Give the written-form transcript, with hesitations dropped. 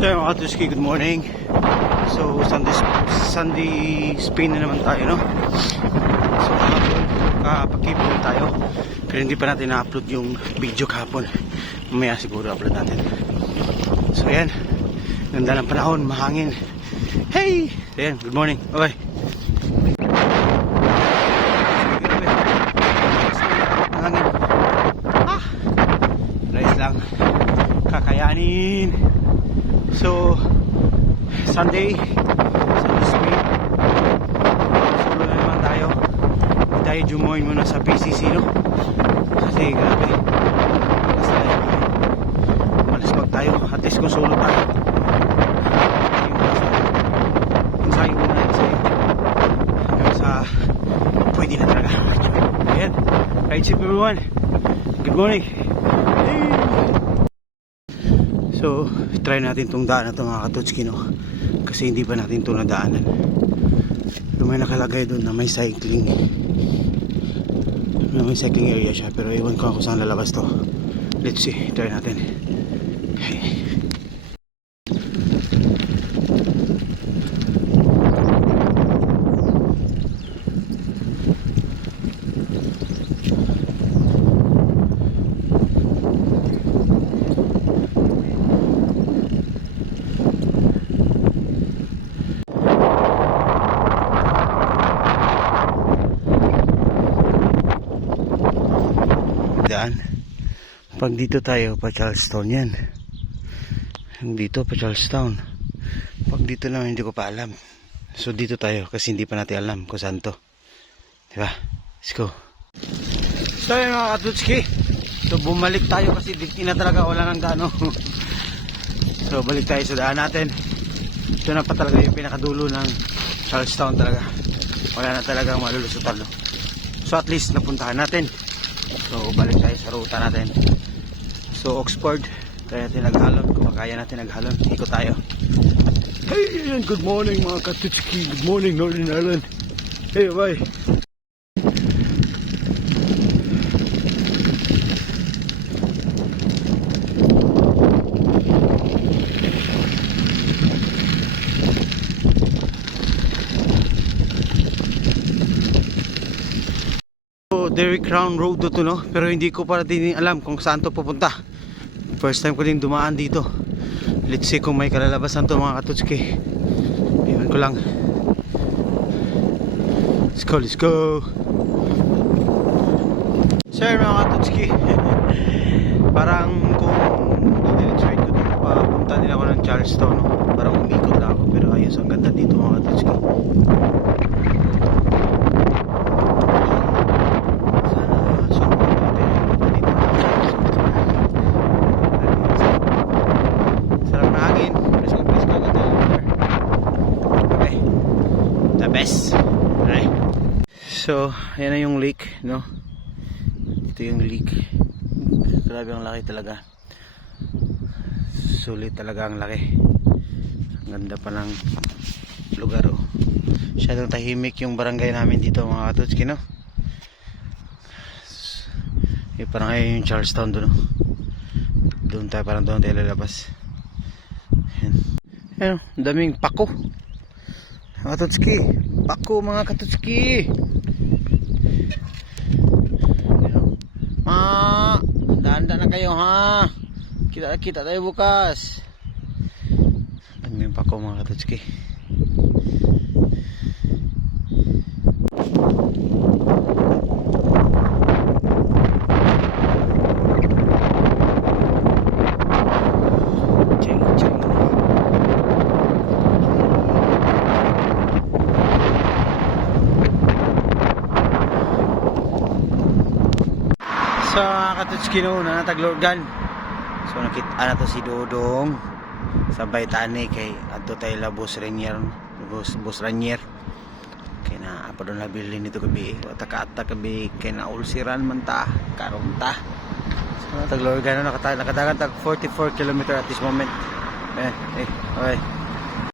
So mga katuski, good morning. So Sunday Spain na naman tayo, no? So kahapon, kapag-keep tayo. Pero hindi pa natin na-upload yung video kahapon. Mamaya siguro upload natin. So ayan, ganda ng panahon, mahangin. Hey! Ayan, good morning, bye-bye. Mahangin. Nice lang, kakayanin. So Sunday Spain. Solo na naman tayo. Hindi tayo jumoin muna sa PCC, no? Kasi grabe, malaswag tayo. At least kung solo tayo, ensayo muna, ensayo hanggang sa pwede na talaga. Ayan, right safe everyone, good morning. So try natin tong daan na ito mga katutski, no? Kasi hindi pa natin ito nadaanan. Pero may nakalagay doon na may cycling, area siya, pero iwan ko kung saan lalabas to. Let's see, try natin. Hey. Daan. Pag dito tayo pa Charlestown yan. Dito pa Charlestown. Pag dito naman hindi ko pa alam. So dito tayo kasi hindi pa natin alam kung saan to. Diba? Let's go. So yun mga katutski. So bumalik tayo kasi dito na talaga wala nang daan. So balik tayo sa daan natin. Ito na pa talaga yung pinakadulo ng Charlestown talaga. Wala na talaga malulusutan. So at least napuntahan natin. So balik tayo sa ruta natin. So Oxford, kaya natin naghalon. Kung makaya natin naghalon, ikot tayo. Hey, good morning mga katutski. Good morning Northern Ireland. Hey, bye. Dairy Crown Road to, no? Pero hindi ko pa din alam kung saan to pupunta. First time ko din dumaan dito. Let's see kung may kalalabasan to mga katutski. Iwan ko lang. Let's go, let's go. Sir mga katutski. Parang kung didiretsuin ko dito papunta din ako ng Charlestown, no? Parang umikot na ako. Pero ayos, ang ganda dito mga katutski. Right. So, ayan na yung lake, no? Ito yung lake. Grabe ang laki talaga. Sulit talaga ang laki. Ang ganda pa ng lugar, oh. Masyadong tahimik yung barangay namin dito mga katutski, no? Parang ayun yung Charlestown doon, no? Doon tayo, parang doon tayo lalabas. Ayan. Ayan, daming pako. Mga katutski, pako mga katutski. Handa na kayo, ha? Kita tayo bukas. Ano yung pako mga katutski? So katutski, no, nanataglorgan. So nakita na to si Dodong sabay tani kay adto tayo la bus Rainier, bus Rainier. Kay na apa doon nabili nito gabi. Taka-ata gabi kay na ulsiran man ta, karon ta. So nataglorgan, no, nakadagan tag 44 km at this moment. Okay.